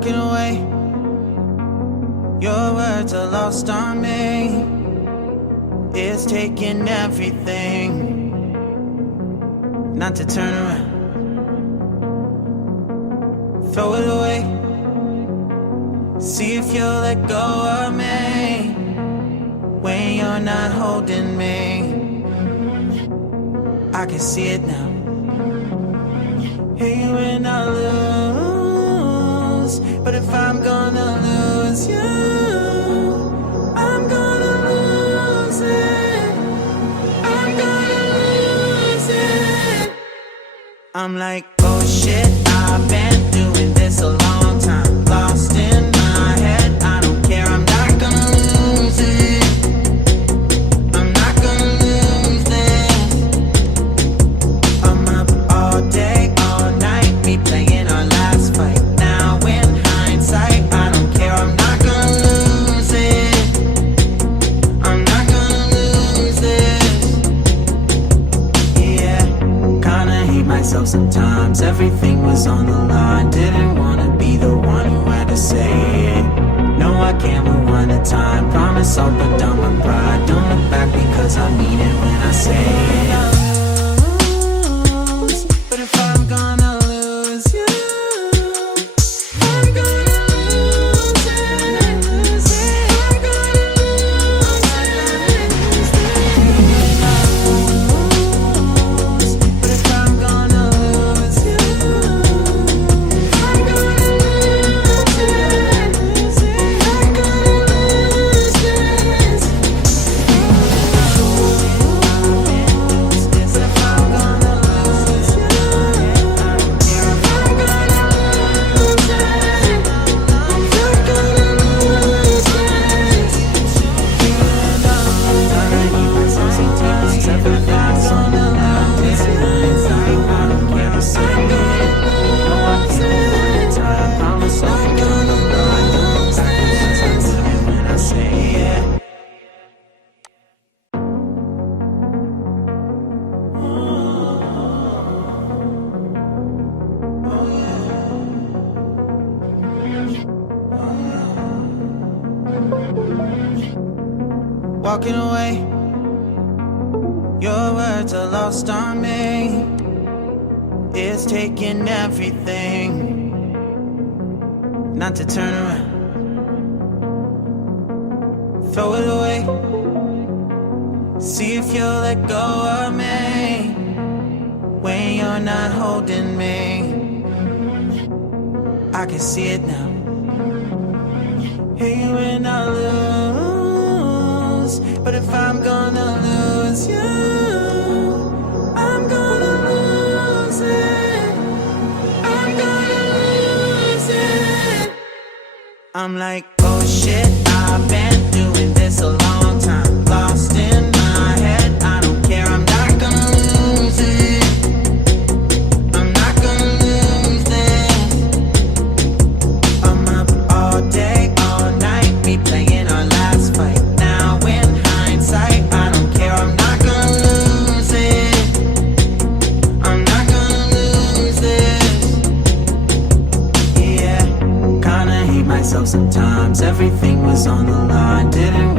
walking away. Your words are lost on me. It's taking everything not to turn around. Throw it away. See if you'll let go of me when you're not holding me. I can see it now. Hey, when I lose, but if I'm gonna lose you, I'm gonna lose it. I'm gonna lose it. I'm like, oh shit, I've been doing this a long time. Lost in my head, I don't care, I'm not gonna lose it. I'm not gonna lose this. I'm up all day, all night, me playing our last fight. Now in hindsight, I don't care, I'm not gonna lose it. I'm not gonna lose this. Yeah, kinda hate myself sometimes. Everything was on the line. Didn't wanna be the one who had to say it. No, I can't move one at a time. Promise I'll put down my pride. Don't look back because I mean it when I say it. But if I'm gonna lose you, I'm gonna lose it. I'm gonna lose it. But if I'm gonna lose you, I'm gonna lose it. I'm gonna lose this. If I'm gonna lose you, I'm gonna lose it. I'm gonna lose this. I hate myself sometimes. Everything's on the line. I don't care to say it. No, I can't lose it. I promise I'm gonna lose this. When I say it. Walking away, your words are lost on me. It's taking everything not to turn around. Throw it away. See if you'll let go of me when you're not holding me. I can see it now. Hey, when I lose, but if I'm gonna lose you, I'm gonna lose it. I'm gonna lose it. I'm like, oh shit, I've been doing this a long time. Lost in my head, I don't care, I'm not gonna lose it. I'm not gonna lose this. I'm up all day, all night, me playing our last fight. Now in hindsight, I don't care, I'm not gonna lose it. I'm not gonna lose this. Yeah, kinda hate myself sometimes. Everything was on the line. Didn't